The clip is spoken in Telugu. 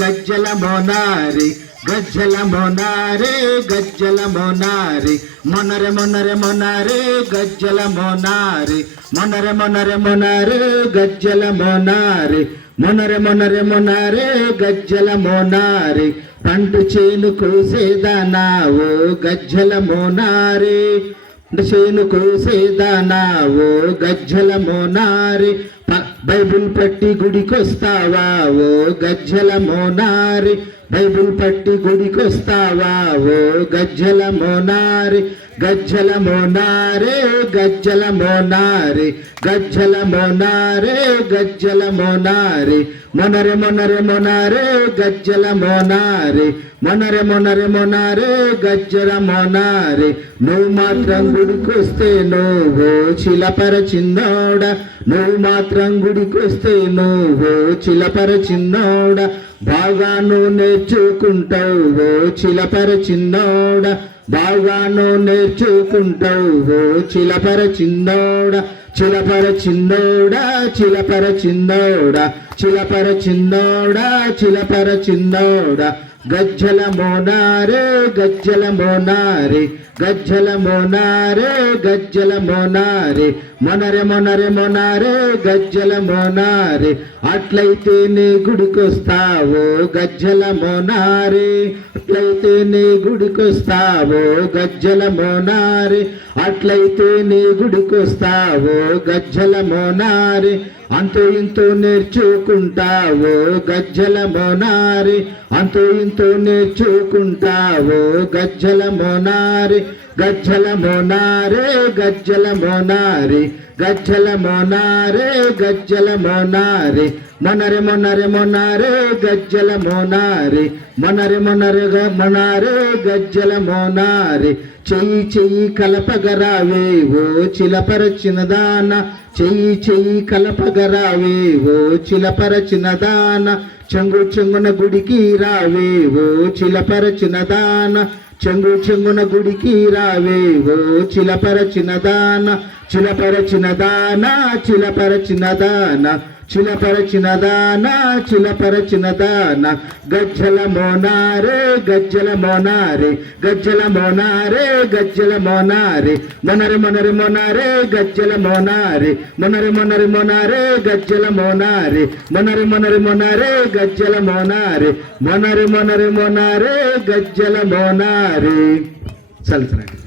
గజ్జల మోనారి గజ్జల మోనారే గజ్జల మోనారి మొనరె మొనరె మొనారే గజ్జల మోనారి మొనరె మొనరె మొనారే గజ్జల మోనారి మొనరె మొనరె మొనారే గజ్జల మోనారి పంట చేను కోసేదానా ఓ గజ్జల మోనారి చేను కోసేదానా ఓ గజ్జల మోనారి ప- బైబిల్ పట్టి గుడికొస్తావా ఓ గజ్జల మోనారి బైబిల్ పట్టి గుడికొస్తావా ఓ గజ్జల మోనారి గజ్జల మోనారే గజ్జల మోనారి గజ్జల మోనారే గజ్జల మోనారి మొనరె మొనరె మొనారే గజ్జల మోనారి మొనరె మొనరె మొనారే గజ్జల మోనారి నువ్వు మాత్రం గుడికొస్తే నువ్వు చిలపర చిన్నోడ నువ్వు మాత్రం గుడికొస్తే నువ్వు చిలపర చిన్నోడ బాగా నేర్చుకుంటావు. ఓ చిలపర చిన్నోడ నేర్చుకుంటావు. చిలపర చిన్నోడ చిలపర చిన్నోడ చిలపర చిన్నోడ చిలపర చిన్నోడా చిలపర గజ్జల మోనారే గజ్జల మోనారే గజ్జల మోనారే గజ్జల మోనారే మొనరే మొనరే మొనారే గజ్జల మోనారే. అట్లయితే నీ గుడికొస్తావో గజ్జల మోనారే. అట్లయితే నీ గుడికొస్తావో గజ్జల మోనారే. అట్లయితే నీ గుడికొస్తావో గజ్జల మోనారే. అంతో ఇంతో నేర్చుకుంటావో గజ్జల మోనారే. అంతో ఇంతో నేర్చుకుంటావో గజ్జల మోనారి గజ్జల మోనారే గజ్జల మోనారి గజ్జల మోనారే గజ్జల మోనారి. మొనరి మొనరి మొనారే గజ్జల మోనారి. మొనరి మొనరి గ- మొనారే గజ్జల మోనారి. చెయ్యి చెయ్యి కలపగరావే ఓ చిలపరచిన దాన. చెయ్యి చెయ్యి కలపగరావే ఓ చిలపరచిన దాన. చెంగు చెంగున గుడికి రావేవో చిలపరచిన దాన. చెంగు చెంగున గుడికి రావేవో చిలపరచిన దాన. చిలపరచిన దాన చిలపరచిన దాన. చిలపరచిన దాన చిలపరచిన దాన గజ్జల మోనారే గజ్జల మోనారే గజ్జల మోనారే గజ్జల మోనారే మొనరి మొనరి మొనారే గజ్జల మోనారే మొనరి మొనరి మొనారే గజ్జల మోనారే మొనరి మొనరి మొనారే గజ్జల మోనారే మొనరి మొనరి మొనారే గజ్జల మోనారే చల్సరండి